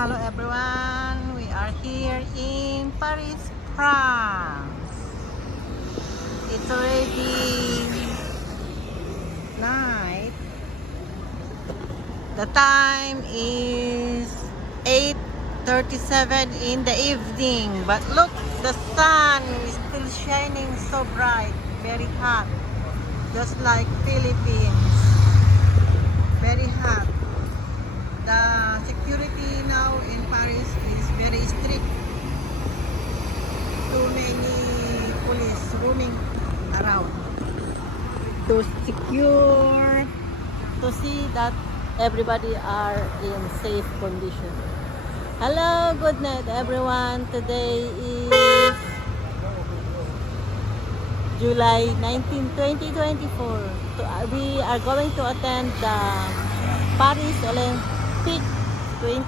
Hello everyone, we are here in Paris, France. It's already night. The time is 8:37 in the evening. But look, the sun is still shining so bright, very hot. Just like Philippines. Very hot. The security now in Paris is very strict. Too many police roaming around to secure, to see that everybody are in safe condition. Hello, good night everyone. Today is July 19, 2024. We are going to attend the Paris Olympic 20